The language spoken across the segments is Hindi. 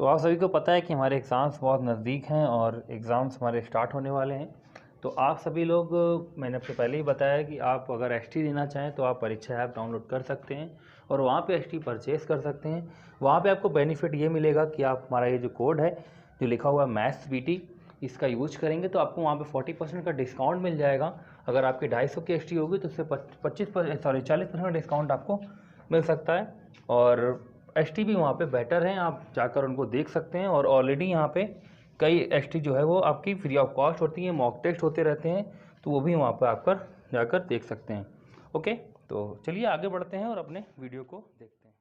तो आप सभी को पता है कि हमारे एग्ज़ाम्स बहुत नज़दीक हैं और एग्ज़ाम्स हमारे स्टार्ट होने वाले हैं। तो आप सभी लोग, मैंने आपसे पहले ही बताया कि आप अगर एसटी देना चाहें तो आप परीक्षा ऐप डाउनलोड कर सकते हैं और वहाँ पे एसटी परचेज़ कर सकते हैं। वहाँ पे आपको बेनिफिट ये मिलेगा कि आप हमारा ये जो कोड है जो लिखा हुआ है मैथ्स बीटी, इसका यूज करेंगे तो आपको वहाँ पे 40% का डिस्काउंट मिल जाएगा। अगर आपकी 250 की एसटी होगी तो उससे 40% का डिस्काउंट आपको मिल सकता है। और एसटी भी वहाँ पे बेटर हैं, आप जाकर उनको देख सकते हैं। और ऑलरेडी यहाँ पे कई एसटी जो है वो आपकी फ्री ऑफ कॉस्ट होती है, मॉक टेस्ट होते रहते हैं, तो वो भी वहाँ पर आप जाकर देख सकते हैं। ओके, तो चलिए आगे बढ़ते हैं और अपने वीडियो को देखते हैं।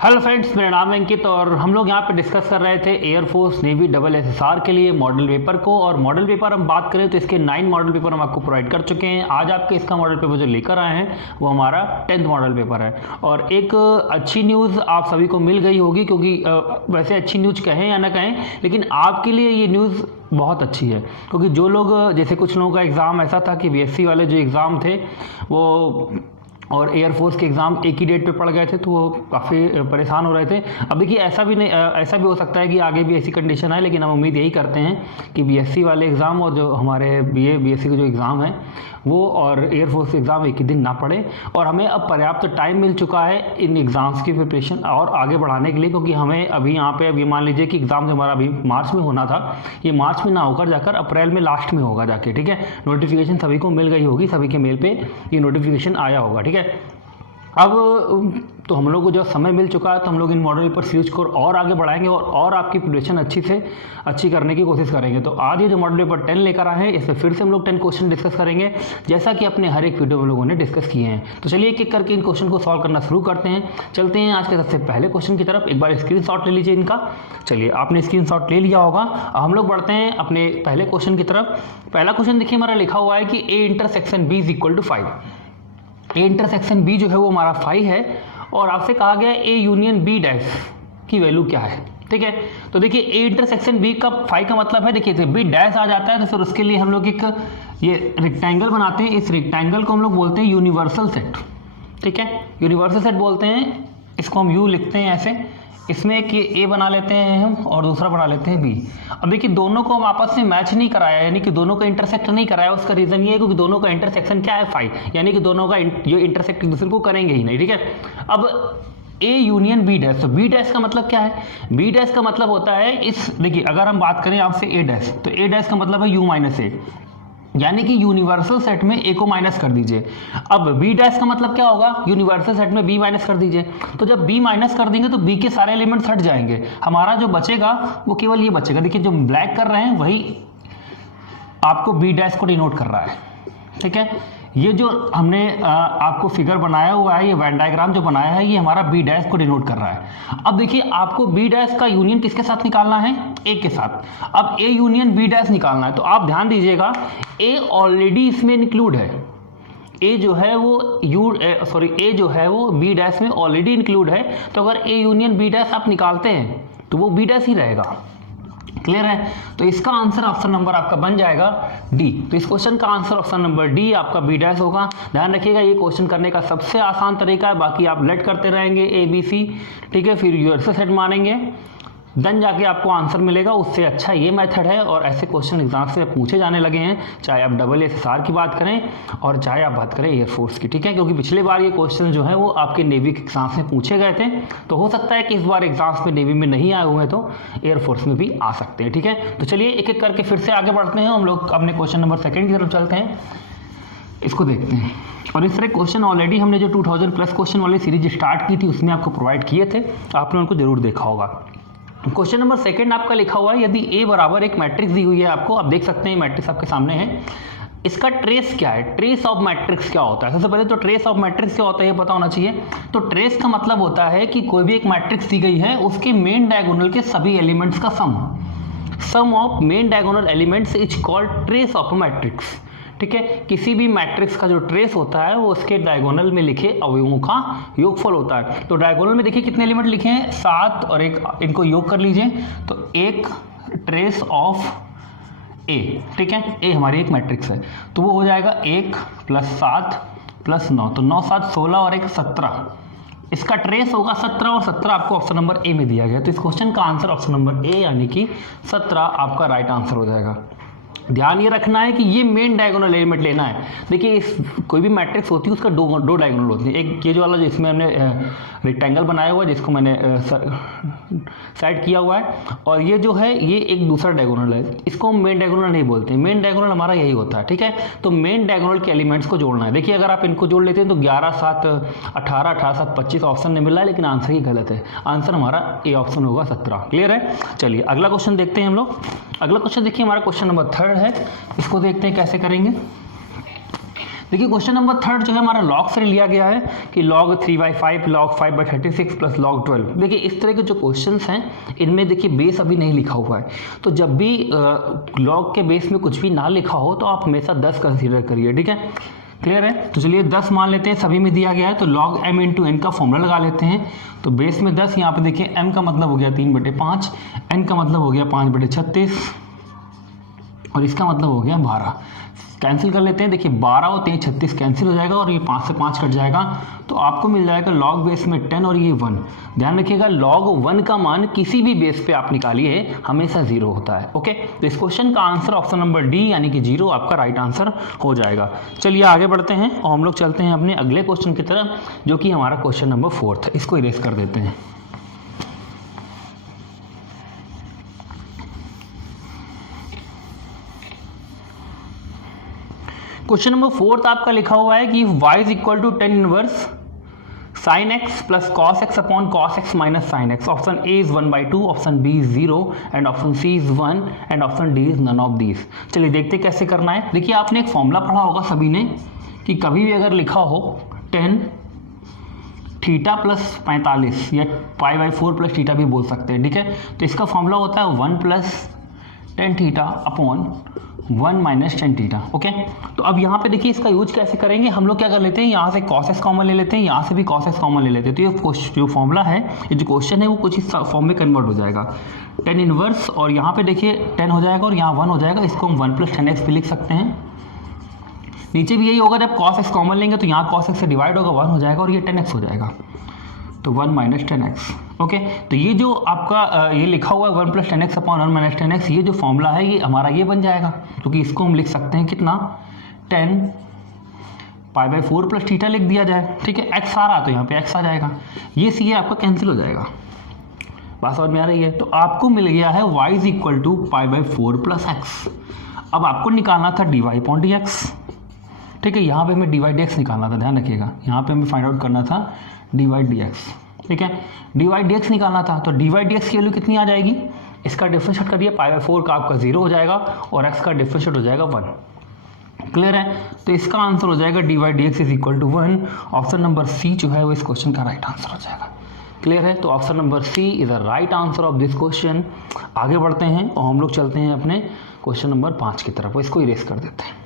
हेलो फ्रेंड्स, मेरा नाम है अंकित और हम लोग यहाँ पे डिस्कस कर रहे थे एयरफोर्स नेवी डबल एसएसआर के लिए मॉडल पेपर को। और मॉडल पेपर हम बात करें तो इसके 9 मॉडल पेपर हम आपको प्रोवाइड कर चुके हैं। आज आपके इसका मॉडल पेपर जो लेकर आए हैं वो हमारा 10th मॉडल पेपर है। और एक अच्छी न्यूज़ आप सभी को मिल गई होगी, क्योंकि वैसे अच्छी न्यूज़ कहें या ना कहें, लेकिन आपके लिए ये न्यूज़ बहुत अच्छी है। क्योंकि जो लोग, जैसे कुछ लोगों का एग्ज़ाम ऐसा था कि बीएससी वाले जो एग्ज़ाम थे वो और एयरफोर्स के एग्ज़ाम एक ही डेट पे पड़ गए थे, तो वो काफ़ी परेशान हो रहे थे। अब देखिए ऐसा भी हो सकता है कि आगे भी ऐसी कंडीशन है, लेकिन हम उम्मीद यही करते हैं कि बीएससी वाले एग्ज़ाम और जो हमारे बीएससी के जो एग्ज़ाम है वो और एयरफोर्स के एग्ज़ाम एक ही दिन ना पड़े। और हमें अब पर्याप्त टाइम मिल चुका है इन एग्ज़ाम्स की प्रिपरेशन और आगे बढ़ाने के लिए, क्योंकि हमें अभी यहाँ पे अभी मान लीजिए कि एग्ज़ाम जो हमारा अभी मार्च में होना था, ये मार्च में ना होकर जाकर अप्रैल में लास्ट में होगा जाके, ठीक है। नोटिफिकेशन सभी को मिल गई होगी, सभी के मेल पे ये नोटिफिकेशन आया होगा, ठीक है। अब तो हम लोग को जो समय मिल चुका है, तो हम लोग इन मॉडल पेपर सीरीज को और आगे बढ़ाएंगे और आपकी प्रिपरेशन अच्छी करने की कोशिश करेंगे। तो आज ये जो मॉडल पेपर 10 लेकर आए हैं, इसमें फिर से हम लोग 10 क्वेश्चन डिस्कस करेंगे, जैसा कि अपने हर एक वीडियो में लोगों ने डिस्कस किए हैं। तो चलिए एक एक करके इन क्वेश्चन को सॉल्व करना शुरू करते हैं। चलते हैं आज के सबसे पहले क्वेश्चन की तरफ। एक बार स्क्रीनशॉट ले लीजिए इनका। चलिए, आपने स्क्रीनशॉट ले लिया होगा। हम लोग बढ़ते हैं अपने पहले क्वेश्चन की तरफ। पहला क्वेश्चन देखिए, हमारा लिखा हुआ है कि A intersection B is equal to 5। A intersection B जो है वो हमारा 5 है और आपसे कहा गया ए यूनियन बी डैश की वैल्यू क्या है, ठीक है। तो देखिए ए इंटरसेक्शन बी का 5 का मतलब है, देखिए बी डैश आ जाता है तो फिर उसके लिए हम लोग एक ये रेक्टेंगल बनाते हैं। इस रेक्टेंगल को हम लोग बोलते हैं यूनिवर्सल सेट, ठीक है। यूनिवर्सल सेट बोलते हैं इसको, हम यू लिखते हैं ऐसे। इसमें एक ए बना लेते हैं हम और दूसरा बना लेते हैं बी। अब देखिए दोनों को हम आपस में मैच नहीं कराया, यानी कि दोनों का इंटरसेक्ट नहीं कराया। उसका रीजन ये है क्योंकि दोनों का इंटरसेक्शन क्या है 5, यानी कि दोनों का जो इंटरसेक्ट एक दूसरे को करेंगे ही नहीं, ठीक है। अब ए यूनियन बी डैश, तो बी डैश का मतलब क्या है? बी डैश का मतलब होता है इस, देखिए अगर हम बात करें आपसे ए डैश, तो ए डैश का मतलब है यू माइनस ए, यानी कि यूनिवर्सल सेट में ए को माइनस कर दीजिए। अब बी डैश का मतलब क्या होगा? यूनिवर्सल सेट में बी माइनस कर दीजिए। तो जब बी माइनस कर देंगे तो बी के सारे एलिमेंट्स हट जाएंगे, हमारा जो बचेगा वो केवल ये बचेगा। देखिए जो ब्लैक कर रहे हैं वही आपको बी डैश को डिनोट कर रहा है, ठीक है। ये जो हमने आपको फिगर बनाया हुआ है, ये वेन डायग्राम जो बनाया है, ये हमारा बी डैश को डिनोट कर रहा है। अब देखिए आपको बी डैश का यूनियन किसके साथ निकालना है? ए के साथ। अब ए यूनियन बी डैश निकालना है तो आप ध्यान दीजिएगा, ए ऑलरेडी इसमें इंक्लूड है। ए जो है वो ए जो है वो बी डैश में ऑलरेडी इंक्लूड है। तो अगर ए यूनियन बी डैश आप निकालते हैं तो वो बी डैश ही रहेगा। क्लियर है? तो इसका आंसर ऑप्शन नंबर आपका बन जाएगा डी। तो इस क्वेश्चन का आंसर ऑप्शन नंबर डी आपका बी डैश होगा। ध्यान रखिएगा ये क्वेश्चन करने का सबसे आसान तरीका है, बाकी आप लेट करते रहेंगे ए बी सी, ठीक है। फिर यूनिवर्सल सेट मानेंगे, देन जाके आपको आंसर मिलेगा। उससे अच्छा ये मेथड है और ऐसे क्वेश्चन एग्जाम से पूछे जाने लगे हैं, चाहे आप डबल एसएसआर की बात करें और चाहे आप बात करें एयरफोर्स की, ठीक है। क्योंकि पिछले बार ये क्वेश्चन जो है वो आपके नेवी के एग्जाम्स में पूछे गए थे, तो हो सकता है कि इस बार एग्जाम्स में नेवी में नहीं आए हुए हैं तो एयरफोर्स में भी आ सकते हैं, ठीक है। तो चलिए एक एक करके फिर से आगे बढ़ते हैं। हम लोग अपने क्वेश्चन नंबर 2 की तरफ चलते हैं, इसको देखते हैं। और इस तरह क्वेश्चन ऑलरेडी हमने जो 2000 प्लस क्वेश्चन वाली सीरीज स्टार्ट की थी उसमें आपको प्रोवाइड किए थे, आपने उनको जरूर देखा होगा। क्वेश्चन नंबर 2 आपका लिखा हुआ है, यदि ए बराबर एक मैट्रिक्स दी हुई है आपको, आप देख सकते हैं मैट्रिक्स आपके सामने है, इसका ट्रेस क्या है? ट्रेस ऑफ मैट्रिक्स क्या होता है? सबसे पहले तो ट्रेस ऑफ मैट्रिक्स क्या होता है ये पता होना चाहिए। तो ट्रेस का मतलब होता है कि कोई भी एक मैट्रिक्स दी गई है, उसके मेन डायगोनल के सभी एलिमेंट्स का sum of main diagonal elements is called trace of matrix, ठीक है। किसी भी मैट्रिक्स का जो ट्रेस होता है वो उसके डायगोनल में लिखे अवयवों का योगफल होता है। तो डायगोनल में देखिए कितने एलिमेंट लिखे हैं? 7 और एक, इनको योग कर लीजिए तो एक ट्रेस ऑफ ए, ठीक है। ए हमारी एक मैट्रिक्स है तो वो हो जाएगा 1 + 7 + 9, तो 9 7 16 और 1 17, इसका ट्रेस होगा 17 और 17 आपको ऑप्शन नंबर ए में दिया गया। तो इस क्वेश्चन का आंसर ऑप्शन नंबर ए यानी कि 17 आपका राइट आंसर हो जाएगा। ध्यान ये रखना है कि ये मेन डायगोनल एलिमेंट लेना है। देखिए इस कोई भी मैट्रिक्स होती है उसका दो डायगोनल होती है। एक ये जो वाला जिसमें हमने रेक्टेंगल बनाया हुआ है जिसको मैंने सेट किया हुआ है, और ये जो है ये एक दूसरा डायगोनल है, इसको हम मेन डायगोनल नहीं बोलते। मेन डायगोनल हमारा यही होता है, ठीक है। तो मेन डायगोनल के एलिमेंट्स को जोड़ना है। देखिए अगर आप इनको जोड़ लेते हैं तो 11 7 18 18 7 25 ऑप्शन नहीं मिल रहा है, लेकिन आंसर ही गलत है। आंसर हमारा ए ऑप्शन होगा 17। क्लियर है। चलिए अगला क्वेश्चन देखते हैं हम लोग। अगला क्वेश्चन देखिए हमारा क्वेश्चन नंबर 3 है। इसको देखते हैं कैसे करेंगे। देखिए क्वेश्चन नंबर 3 जो है हमारा लॉग से लिया गया है कि log 3/5 log 5/36 प्लस log 12। देखिए इस तरह के जो क्वेश्चंस हैं इनमें देखिए बेस अभी नहीं लिखा हुआ है, तो जब भी लॉग के बेस में कुछ भी ना लिखा हो तो आप हमेशा 10 कंसीडर करिए, ठीक है। क्लियर है। तो चलिए 10 मान लेते हैं, सभी में दिया गया है तो log m इंटू n का फॉर्मूला लगा लेते हैं। तो बेस में 10, यहाँ पे देखिए m का मतलब हो गया 3/5, n का मतलब हो गया 5/36 और इसका मतलब हो गया 12। कैंसिल कर लेते हैं। देखिए 12 और 3 36 कैंसिल हो जाएगा और ये 5 से 5 कट जाएगा, तो आपको मिल जाएगा लॉग बेस में 10 और ये 1। ध्यान रखिएगा log 1 का मान किसी भी बेस पे आप निकालिए हमेशा 0 होता है। ओके, तो इस क्वेश्चन का आंसर ऑप्शन नंबर डी यानी कि 0 आपका राइट आंसर हो जाएगा। चलिए आगे बढ़ते हैं और हम लोग चलते हैं अपने अगले क्वेश्चन की तरफ, जो कि हमारा क्वेश्चन नंबर 4 है। इसको इरेज कर देते हैं। क्वेश्चन नंबर 4 आपका लिखा हुआ है कि y is equal to 10 inverse sin x plus cos x upon cos x minus sin x। Option A is 1/2, option B is 0 and option C is 1 and option D is none of these. चलिए देखते कैसे करना है। देखिए आपने एक फॉर्मूला पढ़ा होगा सभी ने कि कभी भी अगर लिखा हो 10 थीटा प्लस 45 या π/4 प्लस थीटा भी बोल सकते हैं, ठीक है। तो इसका फॉर्मूला होता है 1 plus 10 theta upon 1 minus 10 theta. Okay, तो अब यहाँ पे देखिए इसका यूज कैसे करेंगे। हम लोग क्या कर लेते हैं, यहाँ से cos x कॉमन ले लेते हैं, यहाँ से भी cos x कॉमन ले लेते हैं। तो ये जो फॉर्मूला है, ये जो क्वेश्चन है वो कुछ इस फॉर्म में कन्वर्ट हो जाएगा। 10 इनवर्स और यहाँ पे देखिए 10 हो जाएगा और यहाँ 1 हो जाएगा। इसको हम 1 प्लस 10x भी लिख सकते हैं। नीचे भी यही होगा, जब cos x कॉमन लेंगे तो यहाँ cos x से डिवाइड होगा, 1 हो जाएगा और ये 10x हो जाएगा, तो 1 माइनस 10x। ओके, तो ये जो आपका ये लिखा हुआ है 1 plus 10x upon 1 minus 10x, ये जो फॉर्मूला है ये हमारा ये बन जाएगा, क्योंकि इसको हम लिख सकते हैं कितना 10 π/4 प्लस थीटा लिख दिया जाए, ठीक है। x आ रहा तो यहाँ पे x आ जाएगा, ये सी आपका कैंसिल हो जाएगा। बात समझ में आ रही है। तो आपको मिल गया है y is equal to π/4 plus x। अब आपको निकालना था dy/dx, ठीक है। यहाँ पे हमें dy/dx निकालना था, ध्यान रखिएगा। यहाँ पे हमें फाइंड आउट करना था dy/dx, ठीक है। dy/dx निकालना था, तो dy/dx की वैल्यू कितनी आ जाएगी, इसका डिफरेंशिएट करिए, π/4 का आपका 0 हो जाएगा और x का डिफरेंशिएट हो जाएगा 1। क्लियर है। तो इसका आंसर हो जाएगा dy/dx is equal to 1। Option number C जो है वो इस क्वेश्चन का राइट आंसर हो जाएगा। क्लियर है। तो option number C is the right answer of this question. आगे बढ़ते हैं और हम लोग चलते हैं अपने क्वेश्चन नंबर 5 की तरफ। इसको इरेज कर देते हैं।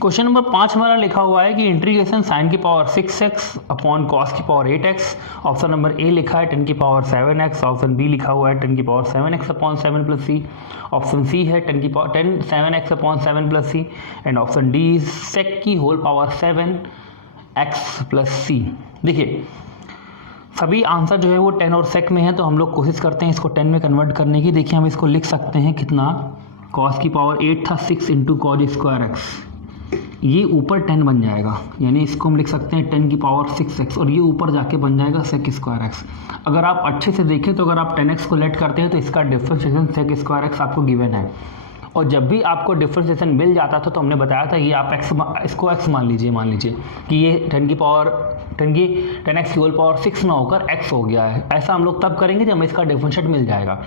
क्वेश्चन नंबर 5 हमारा लिखा हुआ है कि इंटीग्रेशन साइन की पावर 6x अपॉन कॉस की power 8x। Option number A लिखा है 10 की पावर 7x, ऑप्शन बी लिखा हुआ है 10 की power 7x upon 7 plus C, option C है 10 7x upon 7 plus C and option D is sec की होल पावर 7x प्लस सी। देखिए सभी आंसर जो है वो 10 और सेक में है, तो हम लोग कोशिश करते हैं इसको 10 में कन्वर्ट करने की। देखिए हम इसको लिख सकते हैं कितना, कॉस की पावर 8 था 6 इंटू कॉज स्क्वायर एक्स, ये ऊपर 10 बन जाएगा, यानी इसको हम लिख सकते हैं 10 की पावर 6x और ये ऊपर जाके बन जाएगा सेक स्क्वायर एक्स। अगर आप अच्छे से देखें तो अगर आप 10x को लेट करते हैं तो इसका डिफरेंशिएशन सेक स्क्वायर एक्स आपको गिवन है, और जब भी आपको डिफरेंशिएशन मिल जाता था तो हमने बताया था ये आप इसको x मान लीजिए कि ये 10x की होल पावर 6 ना होकर x हो गया है। ऐसा हम लोग तब करेंगे जब हमें इसका डिफरेंशिएट मिल जाएगा।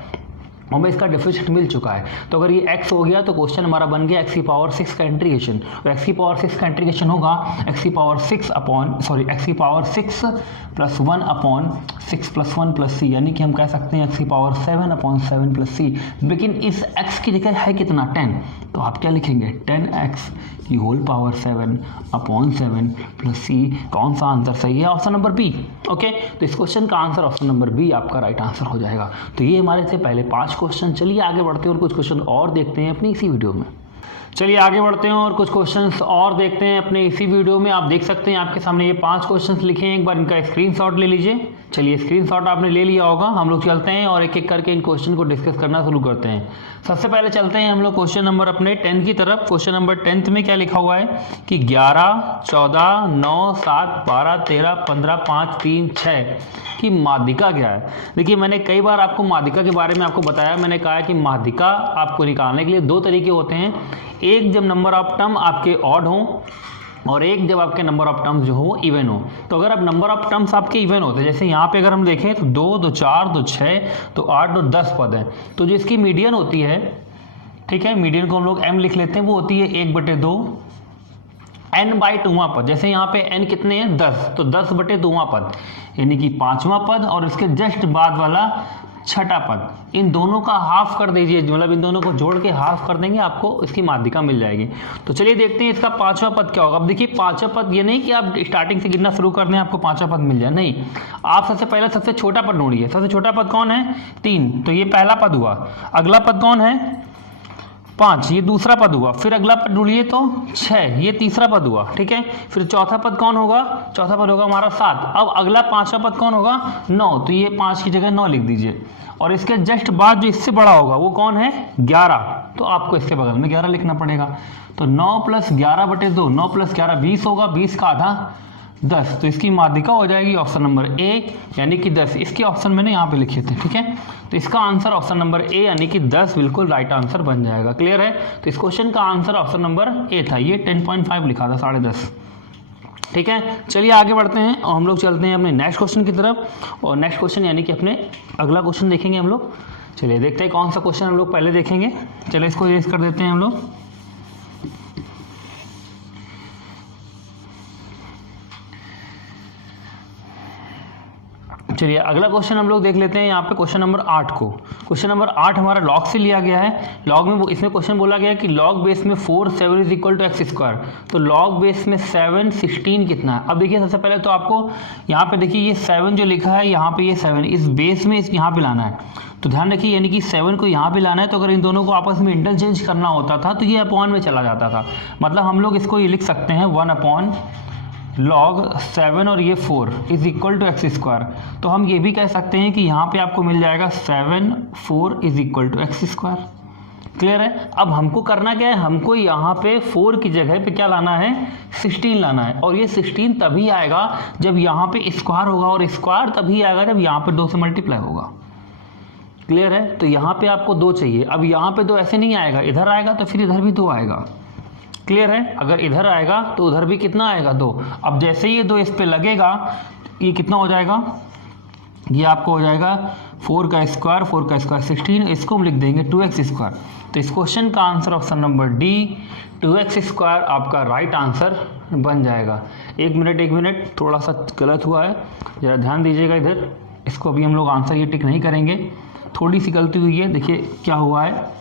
हमें इसका डिफरेंशिएट मिल चुका है, तो अगर ये x हो गया तो क्वेश्चन हमारा बन गया x की पावर 6 का इंटीग्रेशन। तो x की पावर 6 का इंटीग्रेशन होगा x की power 6 plus 1 upon 6 plus 1 plus c, यानी कि हम कह सकते हैं x की पावर 7 अपॉन 7 प्लस सी। लेकिन इस x की जगह है कितना 10, तो आप क्या लिखेंगे 10x की होल पावर 7 अपॉन 7 प्लस सी। कौन सा आंसर सही है, ऑप्शन नंबर बी। ओके, तो इस क्वेश्चन का आंसर ऑप्शन नंबर बी आपका राइट आंसर हो जाएगा। तो ये हमारे थे पहले 5 5 क्वेश्चन। चलिए आगे बढ़ते हैं और कुछ क्वेश्चन और देखते हैं अपनी इसी वीडियो में। चलिए आगे बढ़ते हैं और कुछ क्वेश्चंस और देखते हैं अपने इसी वीडियो में। आप देख सकते हैं आपके सामने ये 5 क्वेश्चंस लिखे हैं, एक बार इनका स्क्रीनशॉट ले लीजिए। चलिए स्क्रीनशॉट आपने ले लिया होगा, हम लोग चलते हैं और एक एक करके इन क्वेश्चन को डिस्कस करना शुरू करते हैं। सबसे पहले चलते हैं हम लोग क्वेश्चन नंबर अपने 10 की तरफ। क्वेश्चन नंबर 10 में क्या लिखा हुआ है कि 11, 14, 9, 7, 12, 13, 15, 5, 3, 6 की माध्यिका क्या है। देखिए मैंने कई बार आपको माध्यिका के बारे में आपको बताया, मैंने कहा है कि माध्यिका आपको निकालने के लिए 2 तरीके होते हैं, एक जब नंबर ऑफ टर्म आपके ऑड हो और एक जब आपके नंबर ऑफ टर्म्स जो हो इवन हो। तो अगर अब नंबर ऑफ टर्म्स आपके इवन होते हैं, जैसे यहाँ पे अगर हम देखें तो 2, 2, 4, 2, 6, तो 8 और 10 पद हैं, तो जो इसकी मीडियन होती है, ठीक है, मीडियन को हम लोग m लिख लेते हैं, वो होती है 1/2 n/2वां पद। जैसे यहाँ पे n कितने हैं 10, तो 10/2वां पद यानी कि 5वां पद और इसके जस्ट बाद वाला 6ठा पद, इन दोनों का हाफ कर दीजिए, मतलब इन दोनों को जोड़ के हाफ कर देंगे, आपको इसकी माध्यिका मिल जाएगी। तो चलिए देखते हैं इसका 5वां पद क्या होगा। अब देखिए 5वां पद ये नहीं कि आप स्टार्टिंग से गिनना शुरू कर दें आपको 5वां पद मिल जाए, नहीं, आप सबसे पहले सबसे छोटा पद ढूंढिए। सबसे छोटा पद कौन है 3, तो ये पहला पद हुआ। अगला पद कौन है 5, ये दूसरा पद हुआ। फिर अगला पद ढूंढिए तो 6, ये तीसरा पद हुआ, ठीक है। फिर चौथा पद कौन होगा, चौथा पद होगा हमारा 7। अब अगला 5वां पद कौन होगा 9, तो ये 5 की जगह 9 लिख दीजिए। और इसके जस्ट बाद जो इससे बड़ा होगा वो कौन है 11, तो आपको इसके बगल में 11 लिखना पड़ेगा। तो 9 + 11/2, 9 + 11 20 होगा, 20 का आधा 10, तो इसकी माध्यिका हो जाएगी ऑप्शन नंबर ए यानी कि 10। इसके ऑप्शन मैंने यहाँ पे लिखे थे, ठीक है। तो इसका आंसर ऑप्शन नंबर ए यानी कि 10 बिल्कुल राइट आंसर बन जाएगा। क्लियर है। तो इस क्वेश्चन का आंसर ऑप्शन नंबर ए था, ये 10.5 लिखा था, 10.5, ठीक है। चलिए आगे बढ़ते हैं और हम लोग चलते हैं अपने नेक्स्ट क्वेश्चन की तरफ। और नेक्स्ट क्वेश्चन यानी कि अपने अगला क्वेश्चन देखेंगे हम लोग। चलिए देखते हैं कौन सा क्वेश्चन हम लोग पहले देखेंगे। चलिए इसको रेस कर देते हैं हम लोग। चलिए अगला क्वेश्चन हम लोग देख लेते हैं यहाँ पे क्वेश्चन नंबर 8 को। क्वेश्चन नंबर 8 हमारा लॉग से लिया गया है। लॉग में इसमें क्वेश्चन बोला गया है कि लॉग बेस में 4 7 = x²। तो लॉग बेस में 7 16 कितना है। अब देखिए सबसे पहले तो आपको यहाँ पे देखिए ये 7 जो लिखा है यहाँ पे ये 7 इस बेस में इस यहाँ पे लाना है। तो ध्यान रखिए यानी कि 7 को यहाँ पे लाना है। तो अगर इन दोनों को आपस में इंटरचेंज करना होता था तो ये अपॉन में चला जाता था। मतलब हम लोग इसको ये लिख सकते हैं 1/log 7 और ये 4 = x²। तो हम ये भी कह सकते हैं कि यहाँ पे आपको मिल जाएगा 7 4 = x²। क्लियर है। अब हमको करना क्या है, हमको यहाँ पे 4 की जगह पे क्या लाना है 16 लाना है। और ये 16 तभी आएगा जब यहाँ पे स्क्वायर होगा, और स्क्वायर तभी आएगा जब यहाँ पे 2 से मल्टीप्लाई होगा। क्लियर है। तो यहाँ पे आपको 2 चाहिए। अब यहाँ पे 2 ऐसे नहीं आएगा, इधर आएगा तो फिर इधर भी 2 आएगा। क्लियर है। अगर इधर आएगा तो उधर भी कितना आएगा 2। अब जैसे ये 2 इस पे लगेगा ये कितना हो जाएगा, ये आपको हो जाएगा 4 का स्क्वायर 16। इसको हम लिख देंगे 2x²। तो इस क्वेश्चन का answer option number D 2x² आपका राइट आंसर बन जाएगा। एक मिनट थोड़ा सा गलत हुआ है, जरा ध्यान दीजिएगा इधर। इसको अभी हम लोग आंसर ये टिक नहीं करेंगे, थोड़ी सी गलती हुई है। देखिए क्या हुआ है,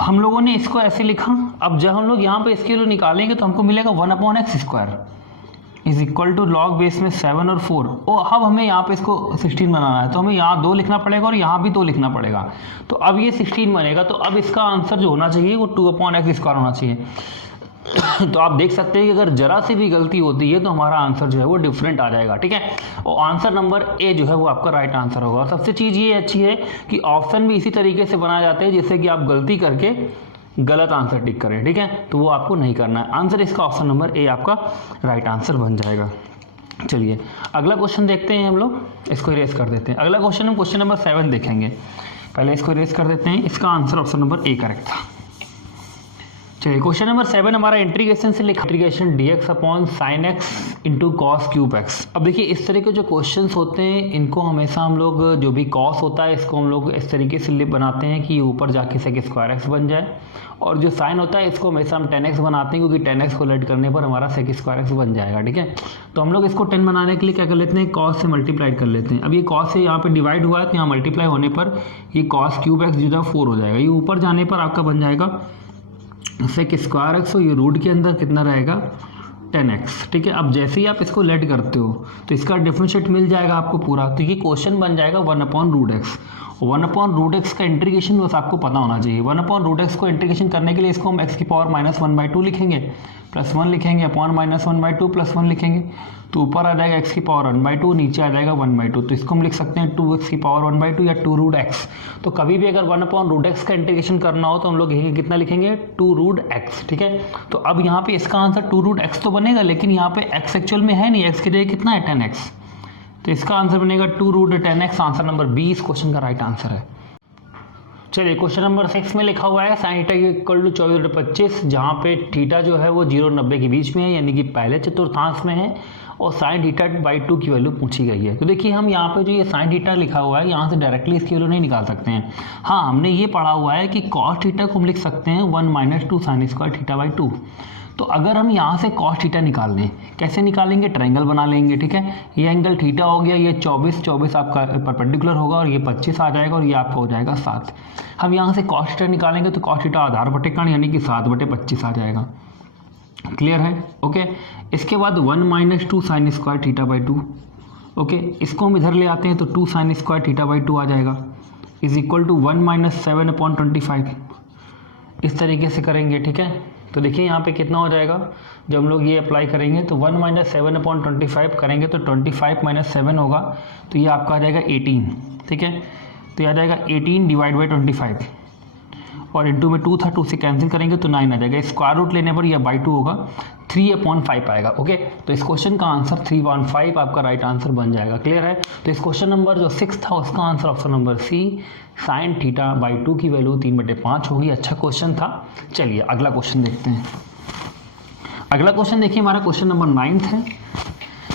हम लोगों ने इसको ऐसे लिखा। अब जब हम लोग यहाँ पे इसके लिए निकालेंगे तो हमको मिलेगा 1/x² = लॉग बेस में 7 और 4। अब हमें यहाँ पे इसको 16 बनाना है तो हमें यहाँ 2 लिखना पड़ेगा और यहाँ भी 2 लिखना पड़ेगा। तो अब ये 16 बनेगा। तो अब इसका आंसर जो होना चाहिए वो 2/x² होना चाहिए। तो आप देख सकते हैं कि अगर जरा सी भी गलती होती है तो हमारा आंसर जो है वो डिफरेंट आ जाएगा, ठीक है। और आंसर नंबर ए जो है वो आपका राइट आंसर होगा। और सबसे चीज़ ये अच्छी है कि ऑप्शन भी इसी तरीके से बनाए जाते हैं जिससे कि आप गलती करके गलत आंसर टिक करें, ठीक है। तो वो आपको नहीं करना है। आंसर इसका ऑप्शन नंबर ए आपका राइट आंसर बन जाएगा। चलिए अगला क्वेश्चन देखते हैं हम लोग, इसको इरेज कर देते हैं। अगला क्वेश्चन हम क्वेश्चन नंबर 7 देखेंगे। पहले इसको इरेज कर देते हैं। इसका answer option number A correct था। चलिए क्वेश्चन नंबर 7 हमारा इंटीग्रेशन से लिखा, इंटीग्रेशन dx/sin x × cos3x। अब देखिए इस तरह के जो क्वेश्चंस होते हैं इनको हमेशा हम लोग जो भी cos होता है इसको हम लोग इस तरीके से बनाते हैं कि ऊपर जाके sec² बन जाए, और जो साइन होता है इसको हमेशा हम 10x बनाते हैं क्योंकि 10x को लेट करने पर हमारा sec² बन जाएगा, ठीक है। तो हम लोग इसको 10 बनाने के लिए क्या कर लेते हैं, cos से मल्टीप्लाइड कर लेते हैं। अब ये cos से यहाँ पे डिवाइड हुआ है तो यहाँ मल्टीप्लाई होने पर ये cos3x जो 4 हो जाएगा। ये ऊपर जाने पर आपका बन जाएगा sec², और ये रूट के अंदर कितना रहेगा 10x, ठीक है। अब जैसे ही आप इसको लेट करते हो तो इसका डिफरेंशिएट मिल जाएगा आपको पूरा। तो ये क्वेश्चन बन जाएगा 1/√x। 1/√x का इंटीग्रेशन बस आपको पता होना चाहिए। 1/√x को इंटीग्रेशन करने के लिए इसको हम x की पावर -1/2 लिखेंगे, +1 लिखेंगे, अपॉन -1/2 +1 लिखेंगे, तो ऊपर आ जाएगा x की पावर 1/2, नीचे आ जाएगा 1/2। तो इसको हम लिख सकते हैं 2x की पावर 1/2 या 2√x। तो कभी भी अगर 1/√x का इंटीग्रेशन करना हो तो हम लोग यही कितना लिखेंगे, 2√x। ठीक है, तो अब यहाँ पे इसका आंसर 2√x तो बनेगा, लेकिन यहाँ पे x एक्चुअल में है नहीं, x की जगह कितना है 10x, तो इसका आंसर बनेगा 2√10x। आंसर नंबर बी इस क्वेश्चन का राइट आंसर है। चलिए क्वेश्चन नंबर 6 में लिखा हुआ है sin θ = 24/25, जहाँ पे थीटा जो है वो 0 और 90 के बीच में है, यानी कि पहले चतुर्थांश में है, और sin θ/2 की वैल्यू पूछी गई है। तो देखिए हम यहाँ पे जो ये sin θ लिखा हुआ है, यहाँ से डायरेक्टली इसकी वैल्यू नहीं निकाल सकते हैं। हाँ, हमने ये पढ़ा हुआ है कि cos θ को हम लिख सकते हैं 1 - 2 sin² θ/2। तो अगर हम यहाँ से cos θ निकाल लें, कैसे निकालेंगे, ट्रायंगल बना लेंगे। ठीक है, ये एंगल थीटा हो गया, ये 24 आपका परपेंडिकुलर होगा, और ये 25 आ जाएगा, और ये आपका हो जाएगा 7। हम यहाँ से cos θ निकालेंगे तो cos θ आधार बटे कर्ण यानी कि 7/25 आ जाएगा। क्लियर है? ओके, इसके बाद 1 - 2 sin² θ/2। ओके, इसको हम इधर ले आते हैं तो 2 sin² θ/2 आ जाएगा, इज इक्वल टू 1 - 7/25। इस तरीके से करेंगे। ठीक है, तो देखिए यहाँ पे कितना हो जाएगा, जब हम लोग ये अप्लाई करेंगे तो 1 - 7/25 करेंगे तो 25 - 7 होगा, तो ये आपका आ जाएगा 18। ठीक है, तो ये आ जाएगा 18 / 25, और इंटू में 2 था, 2 से कैंसिल करेंगे तो 9 आ जाएगा। स्क्वायर रूट लेने पर यह /2 होगा, 3/5 आएगा। ओके, तो इस क्वेश्चन का आंसर 3/5 आपका राइट आंसर बन जाएगा। क्लियर है? तो इस क्वेश्चन नंबर जो 6 था उसका answer option number C, sin θ/2 की वैल्यू 3/5 होगी। अच्छा क्वेश्चन था। चलिए अगला क्वेश्चन देखते हैं। अगला क्वेश्चन देखिए, हमारा क्वेश्चन नंबर 9 है।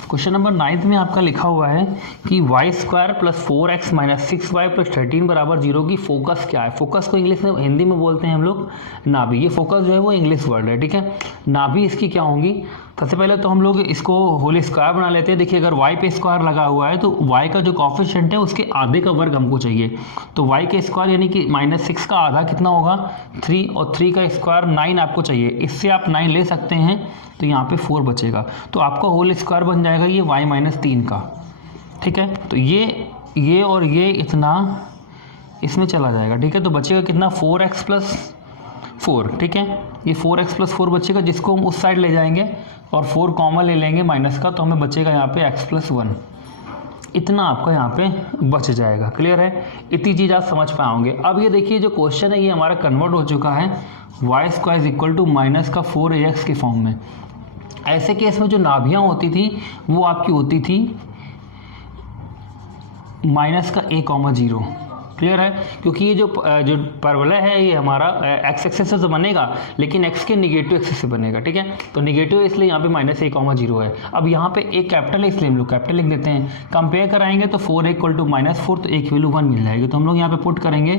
क्वेश्चन नंबर 9 में आपका लिखा हुआ है कि y² + 4x - 6y + 13 = 0 की फोकस क्या है। फोकस को इंग्लिश में, हिंदी में बोलते हैं हम लोग नाभि। ये फोकस जो है वो इंग्लिश वर्ड है। ठीक है, नाभि इसकी क्या होंगी, सबसे पहले तो हम लोग इसको होल स्क्वायर बना लेते हैं। देखिए अगर y पे स्क्वायर लगा हुआ है तो y का जो कोफिशिएंट है उसके आधे का वर्ग हमको चाहिए। तो y के स्क्वायर यानी कि -6 का आधा कितना होगा, 3, और 3 का स्क्वायर 9 आपको चाहिए। इससे आप 9 ले सकते हैं, तो यहाँ पे 4 बचेगा, तो आपका होल स्क्वायर बन जाएगा ये y - 3 का। ठीक है, तो ये और ये इतना इसमें चला जाएगा। ठीक है, तो बचेगा कितना, 4x + 4। ठीक है, ये 4x + 4 बचेगा, जिसको हम उस साइड ले जाएंगे और 4 कॉमन ले लेंगे माइनस का, तो हमें बचेगा यहाँ पे x + 1। इतना आपका यहाँ पे बच जाएगा। क्लियर है? इतनी चीज़ आप समझ पाओगे। अब ये देखिए जो क्वेश्चन है ये हमारा कन्वर्ट हो चुका है y² = -4ax के फॉर्म में। ऐसे केस में जो नाभियाँ होती थी वो आपकी होती थी -a, 0। क्लियर है? क्योंकि ये जो परवलय है ये हमारा x एक्सिस से तो बनेगा, लेकिन x के निगेटिव एक्सिस से बनेगा। ठीक है, तो निगेटिव इसलिए यहाँ पे -a, 0 है। अब यहाँ पे एक कैपिटल है इसलिए हम लोग कैपिटल लिख देते हैं। कंपेयर कराएंगे तो 4a = -4, तो a की वैल्यू 1 मिल जाएगी। तो हम लोग यहाँ पे पुट करेंगे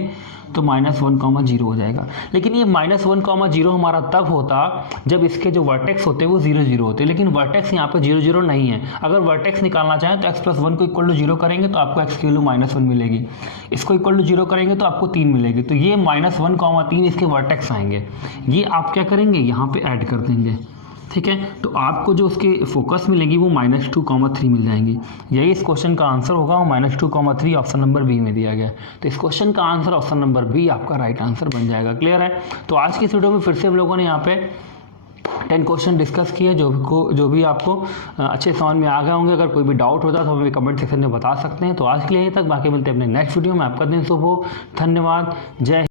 तो -1, 0 हो जाएगा। लेकिन ये -1, 0 हमारा तब होता जब इसके जो वर्टेक्स होते हैं वो 0, 0 होते हैं, लेकिन वर्टेक्स यहाँ पे 0, 0 नहीं है। अगर वर्टेक्स निकालना चाहें तो x + 1 को = 0 करेंगे तो आपको x की वैल्यू -1 मिलेगी, इसको = 0 करेंगे तो आपको 3 मिलेगी। तो ये -1, 3 इसके वर्टेक्स आएंगे। ये आप क्या करेंगे, यहाँ पे ऐड कर देंगे। ठीक है, तो आपको जो उसके फोकस मिलेगी वो -2, 3 मिल जाएंगी। यही इस क्वेश्चन का आंसर होगा, वो -2, 3 ऑप्शन नंबर बी में दिया गया। तो इस क्वेश्चन का आंसर ऑप्शन नंबर बी आपका राइट आंसर बन जाएगा। क्लियर है? तो आज की इस वीडियो में फिर से हम लोगों ने यहाँ पे 10 क्वेश्चन डिस्कस किए, जो भी आपको अच्छे समझ में आ गए होंगे। अगर कोई भी डाउट होता तो हमें कमेंट सेक्शन में बता सकते हैं। तो आज के लिए यहीं तक, बाकी मिलते हैं अपने नेक्स्ट वीडियो में। आपका दिन शुभ हो। धन्यवाद। जय